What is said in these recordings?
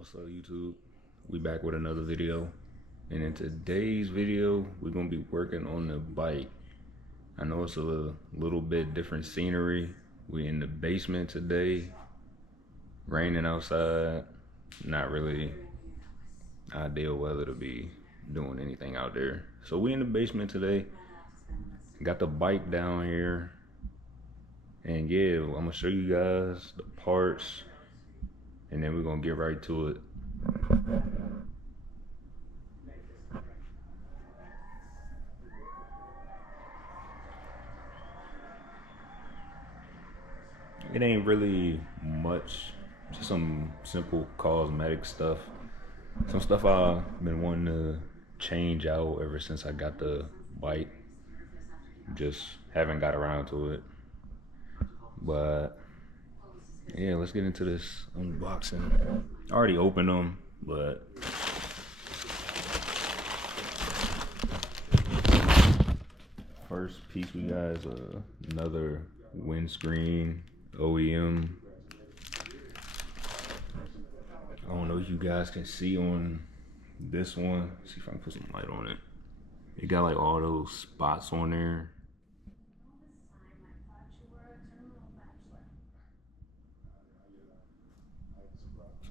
What's up, YouTube? We back with another video, and in today's video we're gonna be working on the bike. I know it's a little bit different scenery. We in the basement today, raining outside, not really ideal weather to be doing anything out there. So we in the basement today, got the bike down here, and yeah, I'm gonna show you guys the parts, and then we're gonna get right to it. It ain't really much, just some simple cosmetic stuff. Some stuff I've been wanting to change out ever since I got the bike. Just haven't got around to it. But yeah, let's get into this unboxing. I already opened them, but first piece we got is another windscreen OEM. I don't know if you guys can see on this one. Let's see if I can put some light on it. It got like all those spots on there.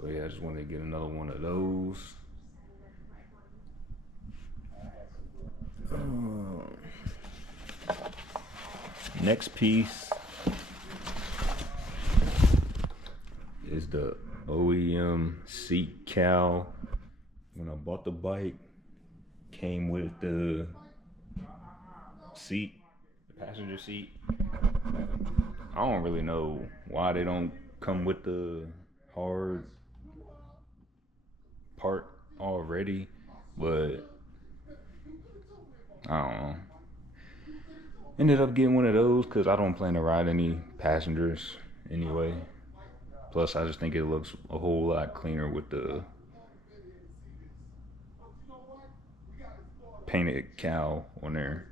So yeah, I just wanted to get another one of those. Next piece is the OEM seat cowl. When I bought the bike, came with the seat, the passenger seat. I don't really know why they don't come with the hard part already, but I don't know. Ended up getting one of those because I don't plan to ride any passengers anyway. Plus, I just think it looks a whole lot cleaner with the painted cowl on there.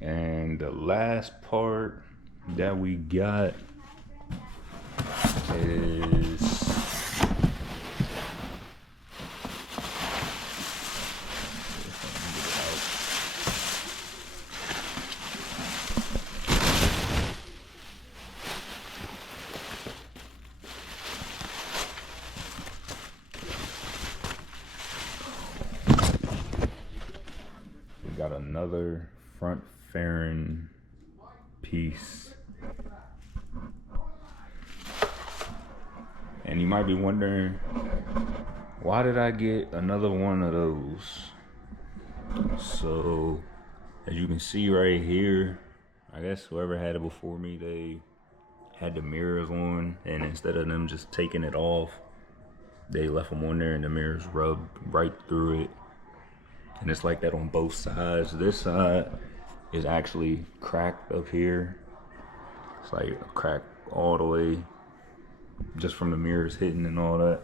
And the last part that we got is got another front fairing piece. And you might be wondering, why did I get another one of those? So, as you can see right here, I guess whoever had it before me, they had the mirrors on, and instead of them just taking it off, they left them on there and the mirrors rubbed right through it. And it's like that on both sides. This side is actually cracked up here. It's like a crack all the way, just from the mirrors hitting and all that.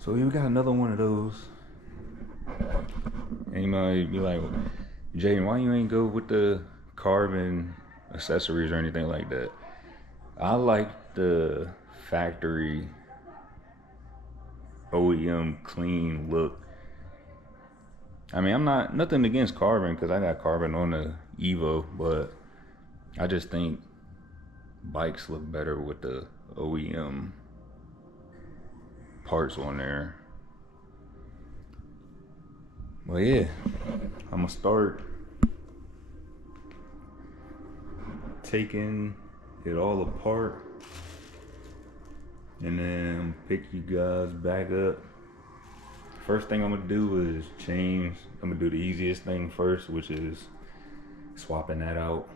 So we got another one of those. And you might be like, Jaden, why you ain't go with the carbon accessories or anything like that? I like the factory OEM clean look. I mean, I'm not nothing against carbon because I got carbon on the Evo, but I just think bikes look better with the OEM parts on there. Well, yeah, I'm gonna start taking it all apart, and then pick you guys back up. First thing I'm gonna do is change. I'm gonna do the easiest thing first, which is swapping that out.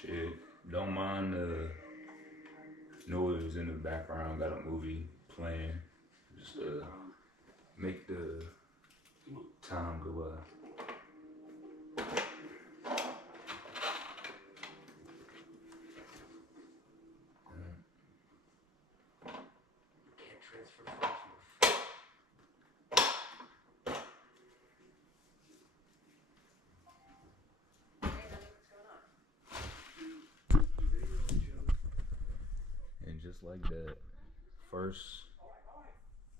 Shit, don't mind the noise in the background. Got a movie playing, just to make the time go by. Can't transfer function. like that. First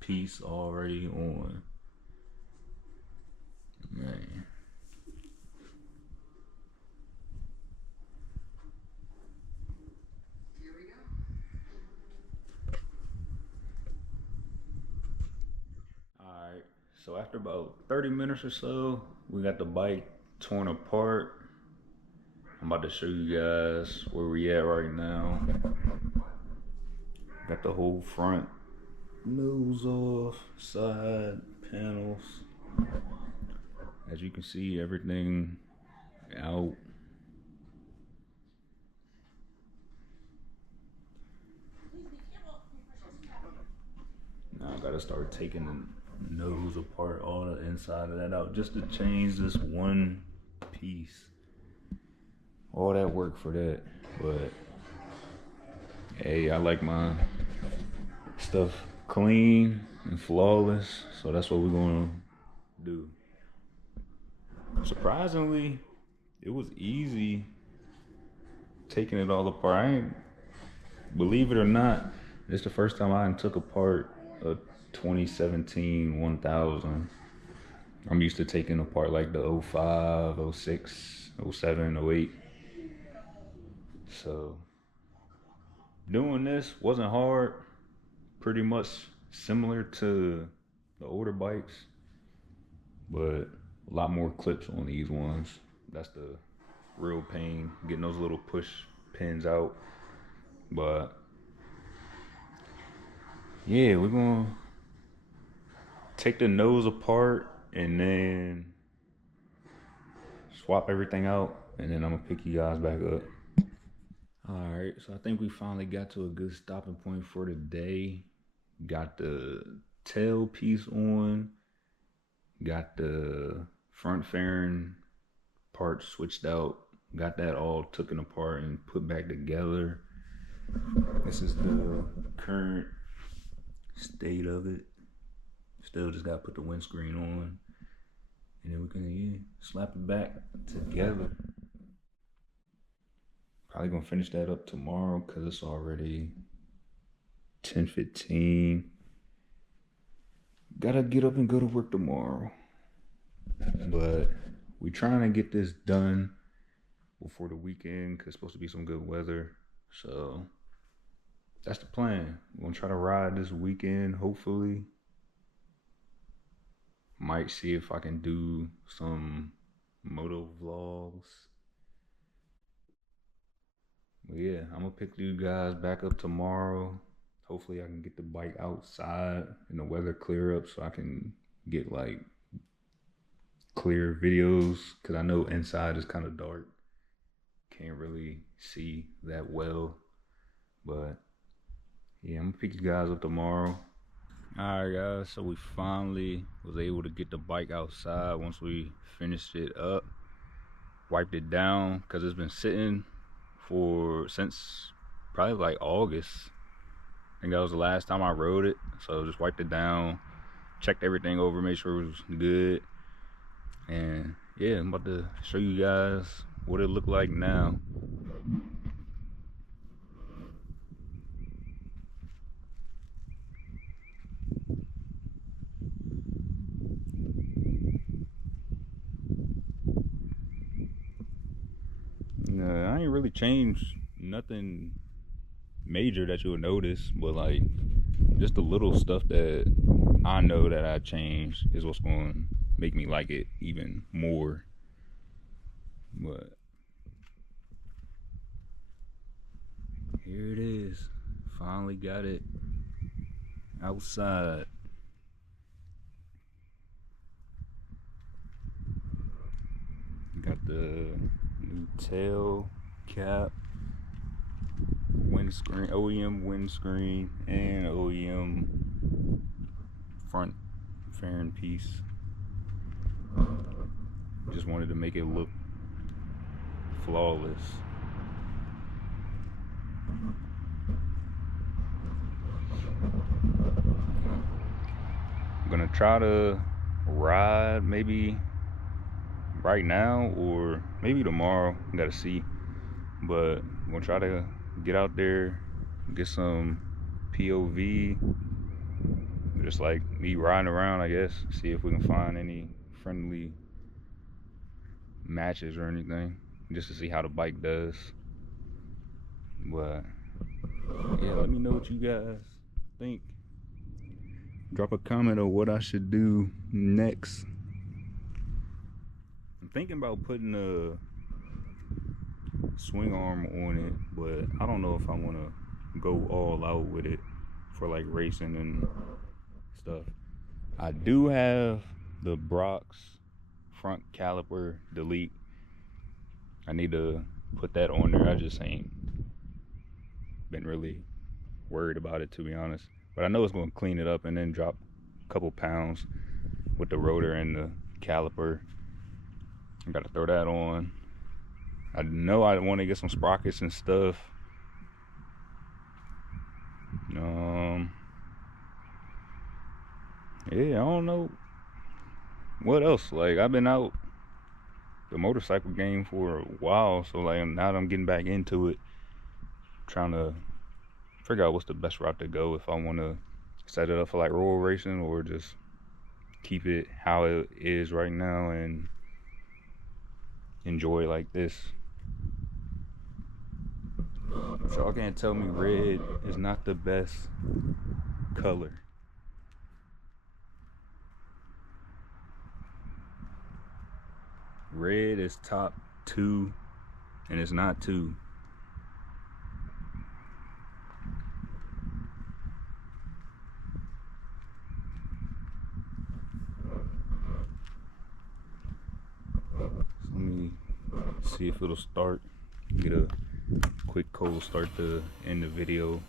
piece already on. Man. Here we go. Alright, so after about 30 minutes or so, we got the bike torn apart. I'm about to show you guys where we at right now. Got the whole front nose off, side panels. As you can see, everything out. Now I gotta start taking the nose apart, all the inside of that out, just to change this one piece. All that work for that, but hey, I like my stuff clean and flawless, so that's what we're gonna do. Surprisingly, it was easy taking it all apart. I ain't, believe it or not, it's the first time I took apart a 2017 1000. I'm used to taking apart like the 05, 06, 07, 08. So doing this wasn't hard, pretty much similar to the older bikes, but a lot more clips on these ones. That's the real pain, getting those little push pins out. But yeah, we're gonna take the nose apart and then swap everything out, and then I'm gonna pick you guys back up. Alright, so I think we finally got to a good stopping point for the day. Got the tail piece on, got the front fairing part switched out, got that all taken apart and put back together. This is the current state of it. Still just gotta put the windscreen on, and then we can slap it back together. Probably gonna finish that up tomorrow because it's already 10:15. Gotta get up and go to work tomorrow. But we trying to get this done before the weekend because it's supposed to be some good weather. So that's the plan. We're gonna try to ride this weekend, hopefully. Might see if I can do some moto vlogs. But yeah, I'm gonna pick you guys back up tomorrow. Hopefully I can get the bike outside and the weather clear up so I can get like clear videos, because I know inside is kind of dark. Can't really see that well. But yeah, I'm gonna pick you guys up tomorrow. Alright guys, so we finally was able to get the bike outside once we finished it up. Wiped it down because it's been sitting since probably like August. I think that was the last time I rode it. So just wiped it down, checked everything over, made sure it was good. And yeah, I'm about to show you guys what it looked like now. I ain't really changed nothing major that you'll notice, but like just the little stuff that I know that I changed is what's going to make me like it even more. But here it is, finally got it outside. Got the new tail cap, windscreen, OEM windscreen, and OEM front fairing piece. Just wanted to make it look flawless. I'm gonna try to ride maybe right now or maybe tomorrow, gotta see. But I'm gonna try to get out there, get some POV, just like me riding around, I guess. See if we can find any friendly matches or anything, just to see how the bike does. But yeah, let me know what you guys think. Drop a comment on what I should do next. I'm thinking about putting a swing arm on it, but I don't know if I want to go all out with it for like racing and stuff. I do have the Brock's front caliper delete. I need to put that on there. I just ain't been really worried about it, to be honest, but I know it's going to clean it up and then drop a couple pounds with the rotor and the caliper. I gotta throw that on. I know I want to get some sprockets and stuff. Yeah, I don't know what else. Like, I've been out the motorcycle game for a while, so like now that I'm getting back into it, trying to figure out what's the best route to go, if I want to set it up for like road racing or just keep it how it is right now and enjoy like this. So y'all can't tell me red is not the best color. Red is top 2 and it's not 2. Let me see if it'll start. Get a quick cold start to end the video.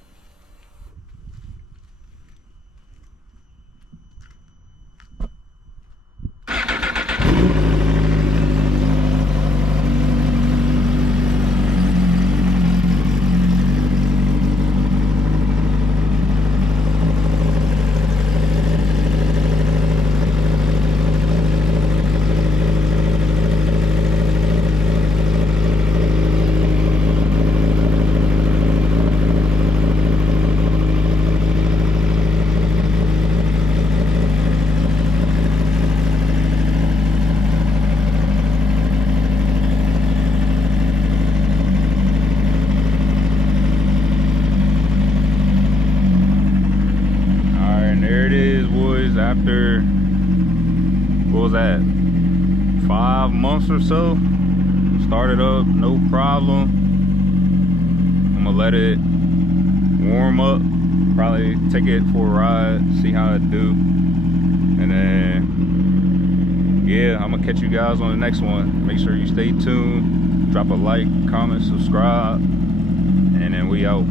After, what was that, 5 months or so, started up no problem. I'm gonna let it warm up, probably take it for a ride, see how it do, and then yeah, I'm gonna catch you guys on the next one. Make sure you stay tuned, drop a like, comment, subscribe, and then we out.